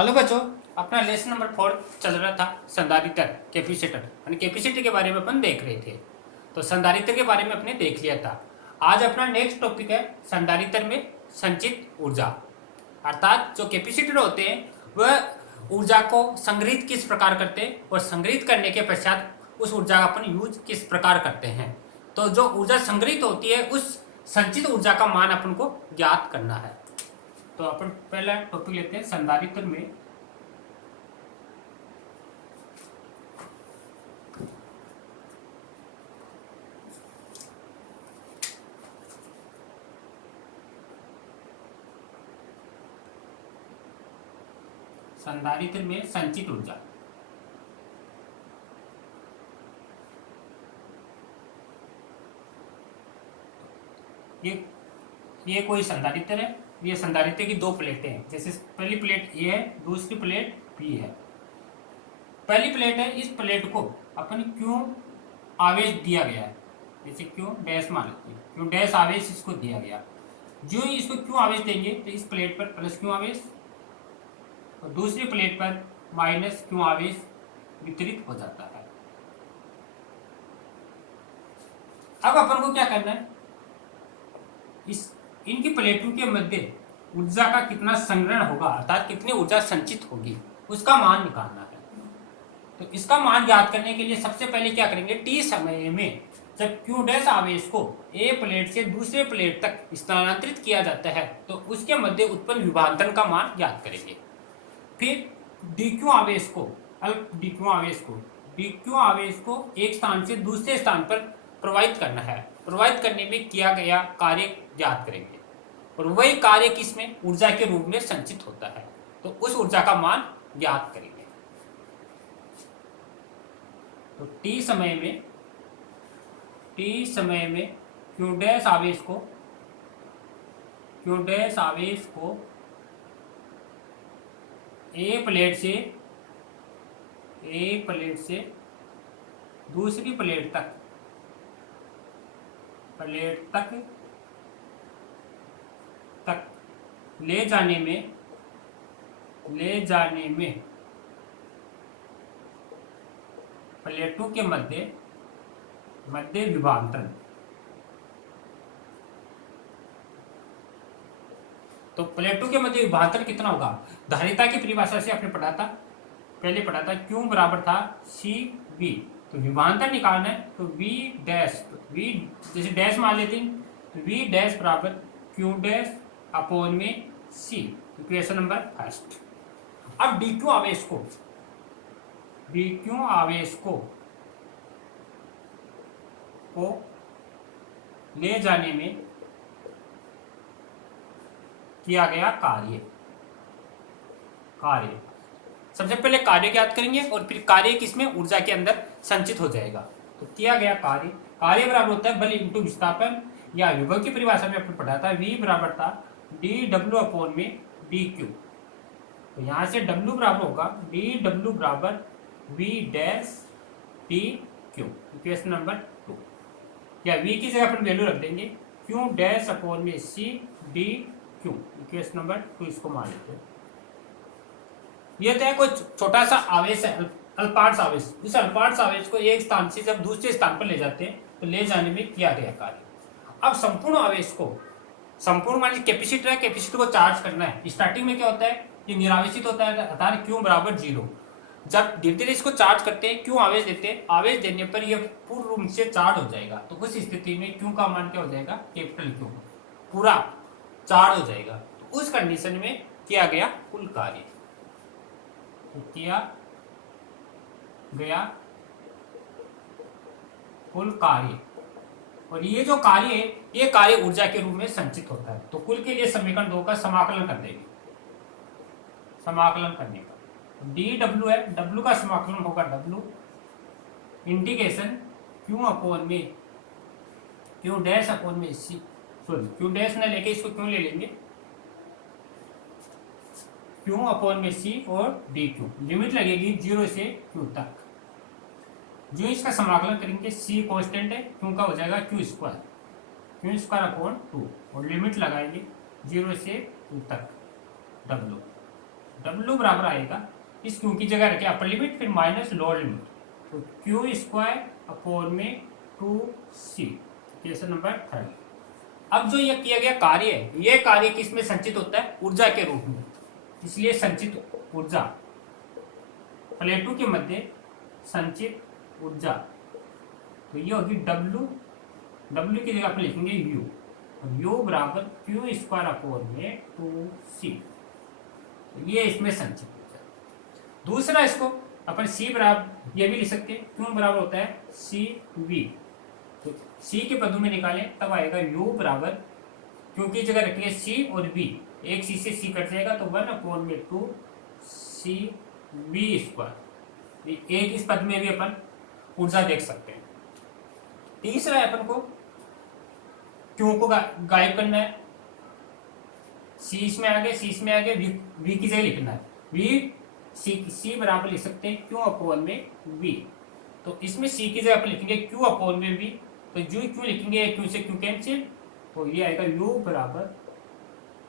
Hello बच्चों, अपना lesson number 4 चल रहा था संधारित्र कैपेसिटर यानी कैपेसिटर के बारे में अपन देख रहे थे। तो संधारित्र के बारे में अपने देख लिया था। आज अपना नेक्स्ट टॉपिक है संधारित्र में संचित ऊर्जा, अर्थात जो कैपेसिटर होते हैं वह ऊर्जा को संग्रहित किस प्रकार करते हैं और संग्रहित करने के पश्चात उस ऊर्जा का अपन यूज किस प्रकार करते हैं। तो जो ऊर्जा संग्रहित होती है उस संचित ऊर्जा का मान अपन को ज्ञात करना है। तो अपन पहला टॉपिक लेते हैं संधारित्र में संचित ऊर्जा। ये कोई संधारित्र है। ये संधारित्र की दो प्लेटें हैं, जैसे पहली प्लेट ए है, दूसरी प्लेट बी है। पहली प्लेट है, इस प्लेट को अपन क्यों आवेश दिया गया है, जैसे क्यों डैश मान लेते हैं, क्यों डैश आवेश इसको दिया गया। जो ही इसको क्यों आवेश देंगे तो इस प्लेट पर प्लस क्यों आवेश और दूसरी प्लेट पर माइनस क्यों आवेश वितरित हो जाता है। अब अपन को क्या करना है, इनकी प्लेटों के मध्य ऊर्जा का कितना संग्रहण होगा, अर्थात कितनी ऊर्जा संचित होगी, उसका मान निकालना है। तो इसका मान ज्ञात करने के लिए सबसे पहले क्या करेंगे, टी समय में जब क्यू डैश आवेश को ए प्लेट से दूसरे प्लेट तक स्थानांतरित किया जाता है तो उसके मध्य उत्पन्न विभाजन का मान ज्ञात करेंगे। फिर डीक्यू आवेश को एक स्थान से दूसरे स्थान पर प्रवाहित करना है। प्रवाहित करने में किया गया कार्य ज्ञात करेंगे और वही कार्य किसमें ऊर्जा के रूप में संचित होता है, तो उस ऊर्जा का मान ज्ञात करेंगे। तो टी समय में क्यू डैश आवेश को ए प्लेट से दूसरी प्लेट तक ले जाने में प्लेटों के मध्य विभाजन। तो प्लेटों के मध्य विभाजन कितना होगा, धारिता की परिभाषा से आपने पहले पढ़ा था क्यू बराबर था सी बी। तो विभाजन निकालना है तो वी जैसे डैश मान लेते हैं तो वी डैश बराबर क्यू डैश अपॉन में सी, इक्वेशन नंबर फर्स्ट। अब डीक्यू आवेश को ले जाने में किया गया कार्य। सबसे पहले कार्य ज्ञात करेंगे और फिर कार्य किसमें ऊर्जा के अंदर संचित हो जाएगा। तो किया गया कार्य बराबर होता है बल इंटू विस्थापन, या विभव की परिभाषा में आपने पढ़ा था वी बराबर था डी डब्ल्यू अपॉन में डी क्यू। तो यहां से डब्ल्यू बराबर होगा डी डब्ल्यू बराबर V dash D Q, equation number 2। या वी की जगह अपन वैल्यू रख देंगे क्यू डैश अपॉन में C D Q, equation number 2 इसको मान लेते हैं। यह तो है कोई छोटा सा आवेश है, अल्पार्स आवेश। इस अल्पार्स आवेश को एक स्थान से जब दूसरे स्थान पर ले जाते हैं तो ले जाने में किया गया कार्य। अब संपूर्ण आवेश को, संपूर्ण मान लीजिए कैपेसिटर को चार्ज करना है। स्टार्टिंग में क्या होता है, ये निरावेशित होता है, अर्थात क्यू बराबर 0। जब धीरे धीरे इसको चार्ज करते हैं, क्यू आवेश देते हैं, आवेश देने पर यह पूर्ण रूप से चार्ज हो जाएगा। तो उस स्थिति में क्यू का मान क्या हो जाएगा, कैपिटल क्यू, पूरा चार्ज हो जाएगा। तो उस कंडीशन में किया गया कुल कार्य, तो किया गया कुल कार्य। और ये जो कार्य है ये कार्य ऊर्जा के रूप में संचित होता है। तो कुल के लिए समीकरण 2 का समाकलन कर देंगे। समाकलन करने का डी डब्ल्यू है, डब्ल्यू का समाकलन होगा डब्ल्यू इंटीग्रेशन क्यू अपॉन में क्यू डैश अपॉन में सी, सॉरी क्यू डैश न लेके इसको क्यों ले लेंगे, क्यू अपॉन में सी और डी क्यू। लिमिट लगेगी 0 से क्यू तक। जो इसका समाकलन करेंगे सी कांस्टेंट है, क्यू का हो जाएगा क्यू स्क्वायर अपॉन 2 और लिमिट लगाएंगे 0 से 2 तक डब्ल्यू। W बराबर आएगा, इस क्यू की जगह रखे अपर लिमिट फिर माइनस लोअर लिमिट, तो क्यू स्क्वायर अपॉन में 2c, इक्वेशन नंबर 3। अब जो ये किया गया कार्य है, ये कार्य किस में संचित होता है? ऊर्जा के रूप में, इसलिए संचित ऊर्जा, प्लेटों के मध्य संचित ऊर्जा, तो ये होगी W, W की जगह पर लिखेंगे U, U बराबर क्यू स्क्वायर अपॉन में 2c, ये इसमें संचित ऊर्जा। दूसरा इसको अपन C बराबर ये भी लिख सकते हैं, क्यों बराबर होता है CV, तो C के पदों में निकालें तब आएगा U बराबर, क्योंकि जगह रखेंगे C और V, एक C से C कट जाएगा तो 1/2CV स्क्वायर, एक इस पद में भी अपन ऊर्जा देख सकते हैं। तीसरा है अपन को क्यों को गायब करना है, C इसमें आगे, C इसमें आगे, V की जगह लिखना है, C बराबर लिख सकते हैं क्यों अपॉन में V, तो इसमें C की जगह पर लिखेंगे क्यू अपॉन में V, तो जो क्यू लिखेंगे क्यू से क्यू कैंसिल, तो ये आएगा U बराबर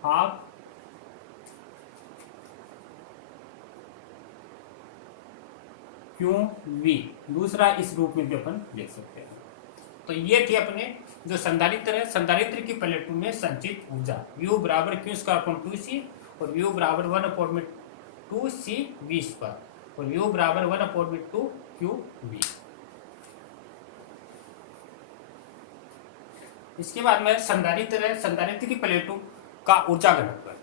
हाफ क्यू V, दूसरा इस रूप में भी अपन लिख सकते हैं। तो ये थी अपने जो संधारित्र है, संधारित्र की प्लेटों में संचित ऊर्जा, U बराबर क्यू स्क्वायर अपॉन 2c और U बराबर 1/2CV स्क्वायर और U बराबर 1/2QV। इसके बाद में संधारित्र है, संधारित्र की प्लेटों का ऊर्जा घनत्व है।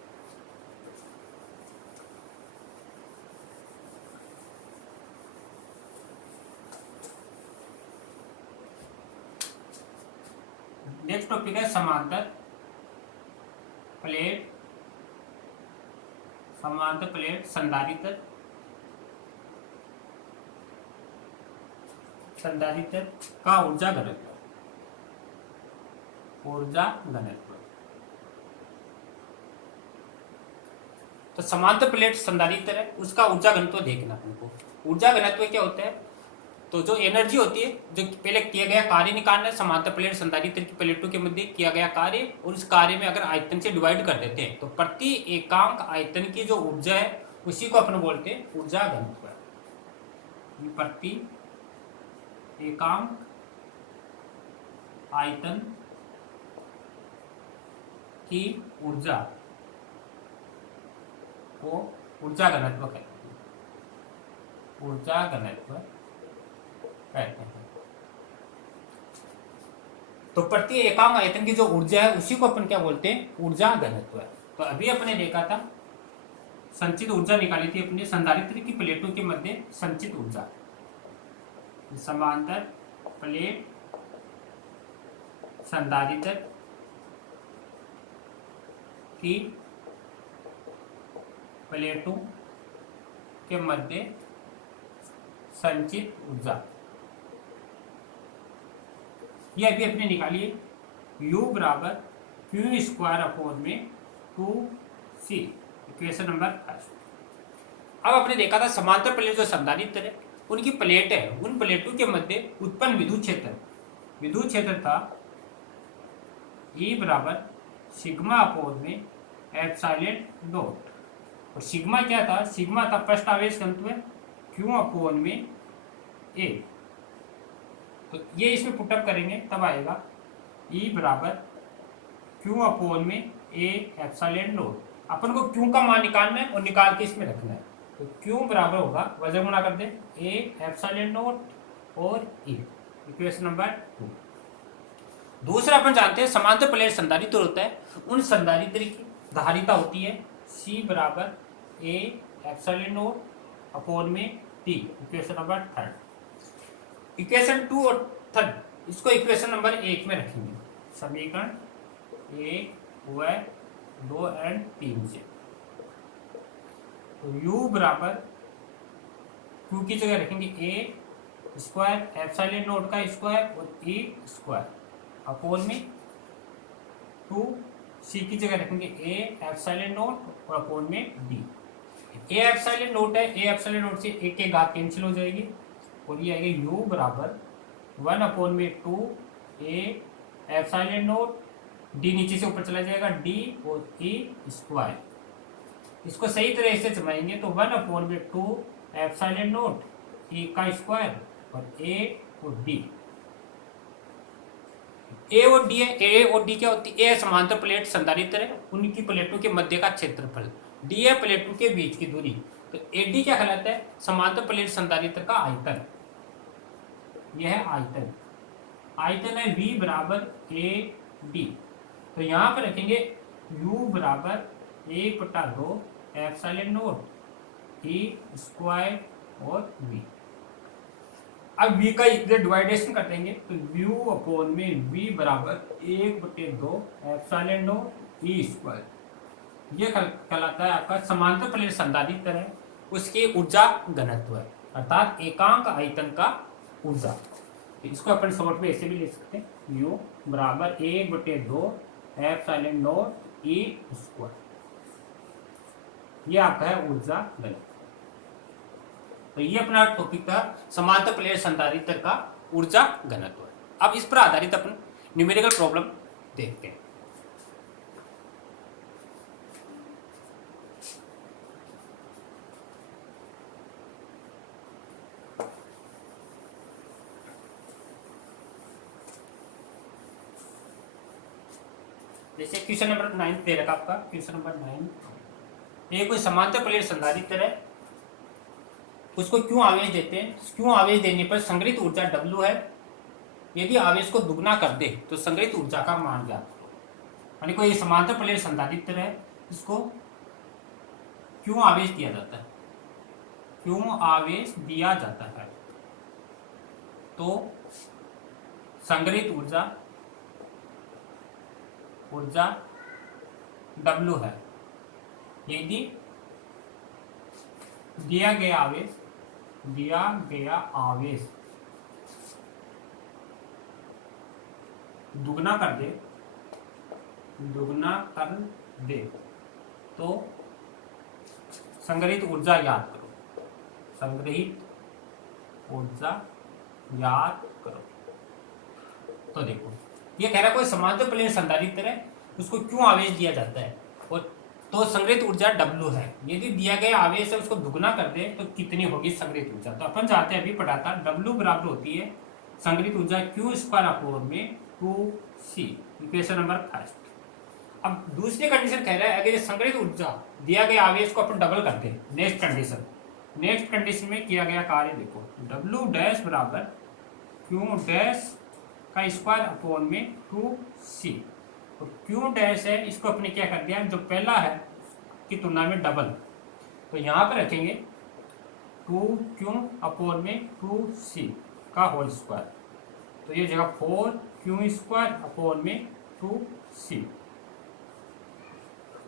नेक्स्ट टॉपिक है समांतर प्लेट, समांतर प्लेट संधारित्र, संधारित्र का ऊर्जा घनत्व, ऊर्जा घनत्व। तो समांतर प्लेट संधारित्र है, उसका ऊर्जा घनत्व देखना हमको। ऊर्जा घनत्व क्या होता है? तो जो एनर्जी होती है, जो पहले किया गया कार्य निकालना है, समांतर प्लेट संधारित्र की प्लेटों के मध्य किया गया कार्य, और उस कार्य में अगर आयतन से डिवाइड कर देते हैं तो प्रति एकांक आयतन की जो ऊर्जा है उसी को अपन बोलते हैं ऊर्जा घनत्व। प्रति एकांक आयतन की ऊर्जा को ऊर्जा घनत्व कहते हैं, ऊर्जा घनत्व कहते हैं। तो प्रति एकांक आयतन की जो ऊर्जा है उसी को अपन क्या बोलते हैं? ऊर्जा घनत्व। तो अभी अपने देखा था संचित ऊर्जा निकाली थी अपने संधारित्र की प्लेटों के मध्य संचित ऊर्जा, समांतर प्लेट संधारित्र की प्लेटों के मध्य संचित ऊर्जा, ये अभी अपने निकाली है, U बराबर क्यू स्क्वायर अपॉन में 2c, इक्वेशन नंबर 5। अब आपने देखा था समांतर प्लेट जो संधारित्र है उनकी प्लेट है, उन प्लेटों के मध्य उत्पन्न विद्युत क्षेत्र था E बराबर सिग्मा अपॉन में एप्सिलॉन डॉट, और सिग्मा क्या था? सिग्मा था पृष्ठ आवेश घनत्व क्यू अपॉन में A, तो ये इसमें पुटअप करेंगे तब आएगा E बराबर क्यू अपॉन में A एप्सिलॉन डॉट। अपन को क्यू का मान निकालना है और निकाल के इसमें रखना है, तो क्यू बराबर होगा वजन गुणा कर दे A एप्सिलॉन डॉट और E, इक्वेशन नंबर 2। दूसरा अपन जानते हैं समांतर प्लेट संधारित्र होता है, उन संधारित्र की धारिता होती है C बराबर A एप्सिलॉन डॉट अपॉन में T, इक्वेशन नंबर 3। इक्वेशन 2 और 3 इसको इक्वेशन नंबर 1 में रखेंगे, समीकरण 1 व 2 और 3 से। तो U बराबर Q की जगह रखेंगे A स्क्वायर एप्सिलॉन नॉट का स्क्वायर और E स्क्वायर अपॉन में 2, C की जगह रखेंगे A एप्सिलॉन नॉट और अपॉन में D। A एप्सिलॉन नॉट है, A एप्सिलॉन नॉट से एक के घात कैंसिल हो जाएगी और ये आएगा U बराबर 1 अपॉन में 2 A एप्सिलॉन नॉट, D नीचे से ऊपर चला जाएगा D और E स्क्वायर इसको सही तरह से जमाएंगे तो 1/2 एप्सिलॉन नॉट ए का स्क्वायर और ए और डी। ए और डी है, ए और डी क्या होती है? ए समांतर प्लेट संधारित्र है, उनकी प्लेटों के मध्य का क्षेत्रफल, डी है प्लेटों के बीच की दूरी। तो एडी क्या कहलाता है? समांतर प्लेट संधारित्र का आयतन। यह है आयतन, आयतन है V बराबर ए डी। तो यहां पर रखेंगे U बराबर 1/2 एप्सिलॉन नॉट ए स्क्वायर और V। अब V का डिवाइडेशन कर देंगे तो U अपॉन में V बराबर 1/2 एप्सिलॉन नॉट ई स्क्वायर। ये कहलाता है आपका समांतर प्लेट संधारित्र है, उसकी ऊर्जा घनत्व है, अर्थात एकांक आयतन का ऊर्जा। इसको अपन शॉर्ट में ऐसे भी लिख सकते हैं, U बराबर 1/2 एप्सिलॉन नॉट ई स्क्वायर। ये आपका है ऊर्जा घनत्व। तो ये अपना टॉपिक था समांतर प्लेट संधारित्र का ऊर्जा घनत्व। अब इस पर आधारित अपन न्यूमेरिकल प्रॉब्लम देखते हैं। जैसे क्वेश्चन नंबर 9 दे रखा आपका, क्वेश्चन नंबर 9। ये कोई समांतर प्लेट संधारित्र है, उसको क्यों आवेश देते हैं? क्यों आवेश देने पर संग्रहित ऊर्जा W है। यदि आवेश को दुगना कर दे तो संग्रहित ऊर्जा का मान ज्ञात करो। यानी कोई समांतर प्लेट संधारित्र है, इसको क्यों आवेश दिया जाता है? क्यों आवेश दिया जाता है? तो संग्रहित ऊर्जा W है। यदि दिया गया आवेश दुगना कर दे तो संग्रहित ऊर्जा याद करो। तो देखो ये कह रहा है कोई समांतर प्लेट संधारित्र है, उसको क्यों आवेश दिया जाता है, और तो संग्रहित ऊर्जा W है। यदि दिया गया आवेश है उसको दुगना कर दे तो कितनी होगी संग्रहित ऊर्जा? तो अपन जानते हैं, अभी पढ़ा था, W बराबर होती है संग्रहित ऊर्जा Q स्क्वायर अपॉन में 2C, इक्वेशन नंबर 1। अब दूसरी कंडीशन कह रहा है अगर ये संग्रहित ऊर्जा दिया गया आवेश को अपन डबल कर दे। नेक्स्ट कंडीशन में किया गया कार्य देखो, W डैश बराबर Q डैश का स्क्वायर अपॉन में 2C। तो Q डैश है, इसको अपने क्या कर दिया, जो पहला है की तुलना में डबल। तो यहाँ पर रखेंगे 2Q अपॉन में 2C का होल स्क्वायर। तो ये जगह 4Q स्क्वायर अपॉन में 2C,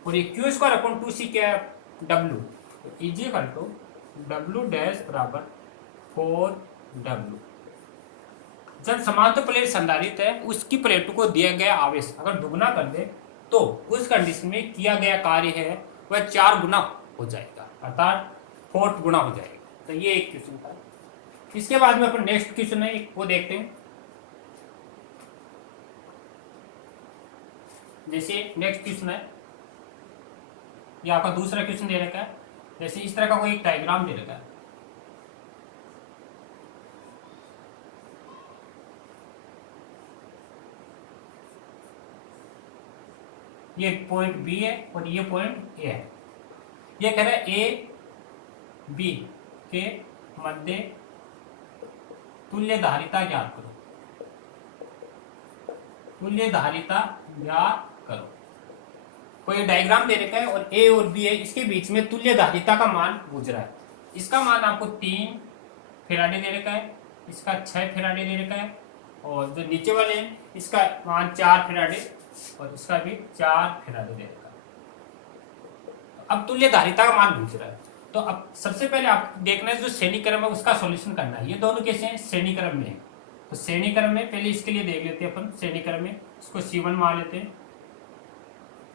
और ये Q स्क्वायर अपॉन 2C क्या है? W। तो इक्वल टू W डैश बराबर 4W। जब समांतर प्लेट संधारित्र है, उसकी प्लेटों को दिया गया आवेश अगर दुगना कर दे तो उस कंडीशन में किया गया कार्य है वह 4 गुना हो जाएगा, अर्थात 4 गुना हो जाएगा। तो ये एक क्वेश्चन था। इसके बाद में अपन नेक्स्ट क्वेश्चन है वो देखते हैं। जैसे नेक्स्ट क्वेश्चन है, ये आपका दूसरा क्वेश्चन दे रखा है। जैसे इस तरह का कोई एक डायग्राम दे रखा है, ये पॉइंट बी है और ये पॉइंट ए है। ये कह रहा है ए बी के मध्य तुल्य धारिता ज्ञात करो। कोई डायग्राम दे रखा है और ए और बी है, इसके बीच में तुल्य धारिता का मान पूछ रहा है। इसका मान आपको 3 फेराडे दे रखा है, इसका 6 फेराडे दे रखा है, और जो नीचे वाले हैं इसका मान 4 फेराडे और इसका भी 4 फेराडे दे रखा है। अब तुल्य धारिता का मान पूछ रहा है। तो अब सबसे पहले आप देखना है जो श्रेणी क्रम है उसका सॉल्यूशन करना है। ये दोनों कैसे हैं? श्रेणी क्रम में है। तो श्रेणी क्रम में पहले इसके लिए देख लेते हैं अपन। श्रेणी क्रम में इसको C1 मान लेते हैं।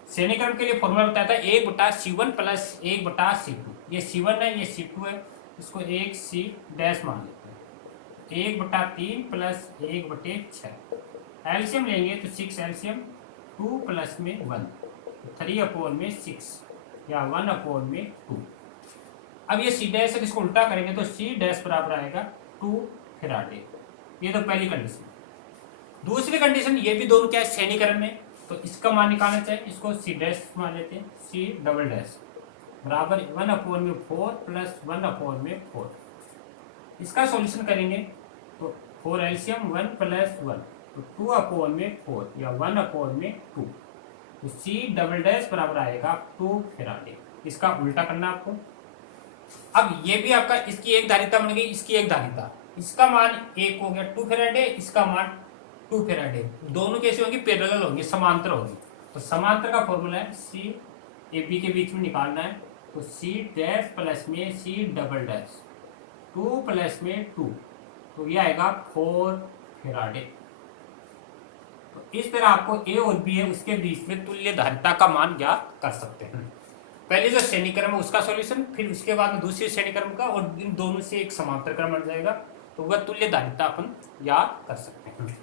श्रेणी क्रम के लिए फॉर्मूला बताया था 1/C1 प्लस 1/C2। ये C1 है, ये C2 है, इसको 1C डैश मान लेते हैं। 1/3 प्लस 1/6 एलसीएम लेंगे तो 6 एलसीएम 2 प्लस में 1 3 अपॉन में 6 या 1/2। अब ये सी डैश इसको उल्टा करेंगे तो सी डैश बराबर आएगा 2 फैराडे। ये तो पहली कंडीशन। दूसरी कंडीशन, ये भी दोनों क्या है श्रेणीकरण में, तो इसका मान निकालना चाहिए। इसको सी डैश मान लेते हैं, सी डबल डैश बराबर 1/4 प्लस 1/4। इसका सॉल्यूशन करेंगे तो 4 एलसीएम 1 प्लस 1 तो 2/4 या 1/2। तो सी डबल डैश बराबर आएगा 2 फैराडे। इसका उल्टा करना आपको। अब ये भी आपका, इसकी एक धारिता बन गई, इसकी एक धारिता, इसका मान 1 हो गया 2 फैराडे, इसका मान 2 फैराडे। दोनों कैसे होंगे, पैरेलल होंगे, समांतर होंगे। तो समांतर का फॉर्मूला है सी ए बी के बीच में निकालना है, तो सी डैश प्लस में सी डबल डैश 2 प्लस में 2, तो ये आएगा 4 फैराडे। तो इस तरह आपको ए और बी है उसके बीच में तुल्य धारिता का मान ज्ञात कर सकते हैं। पहले जो श्रेणी क्रम है उसका सॉल्यूशन, फिर उसके बाद में दूसरी श्रेणी क्रम का, और इन दोनों से एक समांतर क्रम बन जाएगा, तो वह तुल्य धारिता अपन याद कर सकते हैं।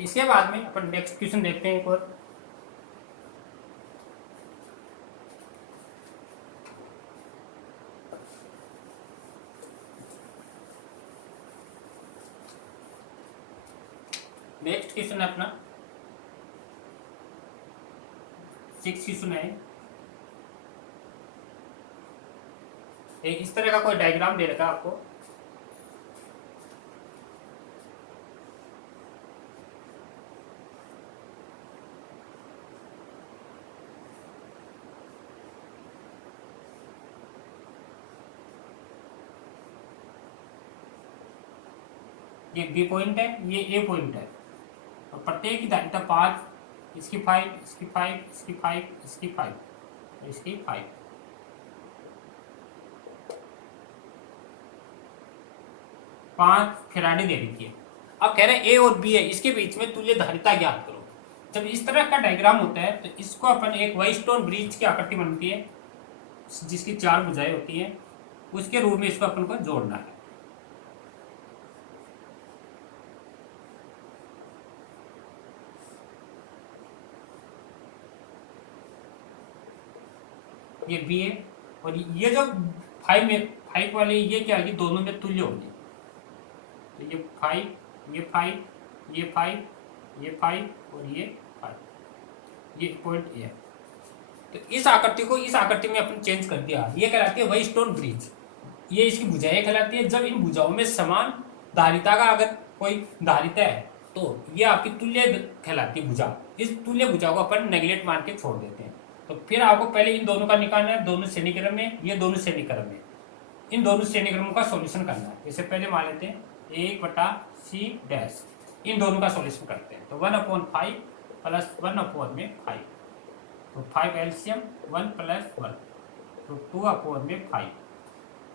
इसके बाद में अपन नेक्स्ट क्वेश्चन देखते हैं एक और। नेक्स्ट क्वेश्चन है अपना 6 क्वेश्चन है। एक इस तरह का कोई डायग्राम दे रखा है आपको। ये बी पॉइंट है, ये ए पॉइंट है, और प्रत्येक की धारिता 5, इसकी 5, इसकी 5, इसकी 5, इसकी 5, इसकी 5। पांच फैराडे दे रखी है। अब कह रहे हैं ए और बी है, इसके बीच में तुल्य धारिता ज्ञात करो। जब इस तरह का डायग्राम होता है तो इसको अपन एक व्हाइटस्टोन ब्रिज की आकृति बनती है जिसकी 4 भुजाएं होती हैं, उसके रूप में इसको अपन को जोड़ना है। ये बी है, और ये जो 5 वाले ये क्या है, दोनों में तुल्य होंगे। तो ये 5, ये 5, ये 5, ये 5 और ये 5, ये पॉइंट ए है। तो इस आकृति को इस आकृति में अपन चेंज कर दिया। ये कहलाती है व्हाइटस्टोन ब्रिज। ये इसकी भुजाएं कहलाती है। जब इन भुजाओं में समान धारिता का अगर कोई धारिता है तो ये आपकी तुल्य कहलाती है भुजा। इस तुल्य भुजा को अपन नेगलेक्ट मान के छोड़ देते हैं। तो फिर आपको पहले इन दोनों का निकालना है, दोनों श्रेणी क्रम में, ये दोनों श्रेणी क्रम में, इन दोनों श्रेणी क्रमों का सॉल्यूशन करना है। इससे पहले मान लेते हैं 1/c डैश, इन दोनों का सॉल्यूशन करते हैं। तो 1/5 प्लस 1/5, तो 5 एलसीएम 1 प्लस 1, तो 2/5।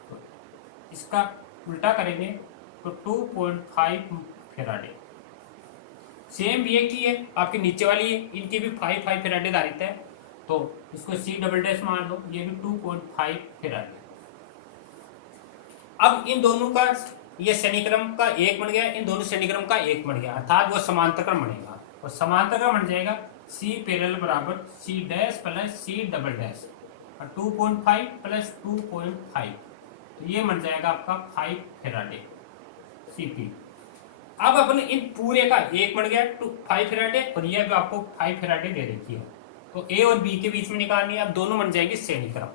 तो इसका उल्टा करेंगे तो 2.5 फैराडे। सेम ये की है आपके नीचे वाली है, इनकी भी 5 फैराडे धारिता है, तो इसको सी डबल डैश मान लो, ये भी 2.5 फैराडे। अब इन दोनों का ये श्रेणीक्रम का 1 बन गया, इन दोनों श्रेणीक्रम का 1 बन गया, अर्थात वो समांतर क्रम बनेगा। और समांतर क्रम बन जाएगा सी पैरेलल बराबर C dash plus C double dash, और 2.5 प्लस 2.5, तो ये बन जाएगा आपका 5 फैराडे सीपी। अब अपने इन पूरे का 1 बन गया 5 फैराडे, और ये भी आपको 5 फैराडे दे रखी है। तो ए और बी के बीच में निकालनी है। अब दोनों बन जाएगी श्रेणीक्रम।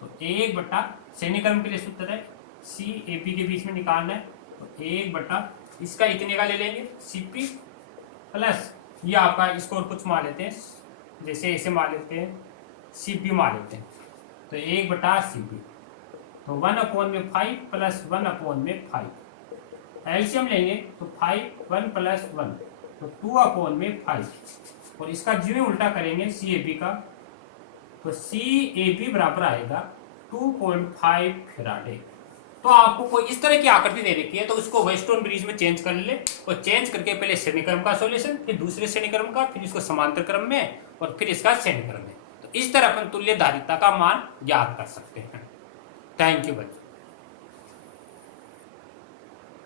तो 1 श्रेणीक्रम के लिए सूत्र है सी ए बी के बीच में निकालना है, तो 1 इसका इतने का ले लेंगे सीपी प्लस ये आपका, इसको और कुछ मान लेते हैं, जैसे ऐसे मान लेते हैं, सीपी मान लेते हैं, तो 1/cp, तो 1/5 प्लस 1/5, एलसीएम लेंगे तो 5 1 प्लस 1, तो 2/5, और इसका जो उल्टा करेंगे सी ए बी का, तो सी ए बी बराबर आएगा 2.5 फैराडे। तो आपको कोई इस तरह की आकृति दे रखी है तो उसको व्हाइटस्टोन ब्रिज में चेंज कर ले, और चेंज करके पहले श्रेणी क्रम का सॉल्यूशन, फिर दूसरे श्रेणी क्रम का, फिर इसको समांतर क्रम में, और फिर इसका श्रेणी क्रम में। तो इस तरह अपन तुल्य धारिता का मान ज्ञात कर सकते हैं। थैंक यू बच्चों।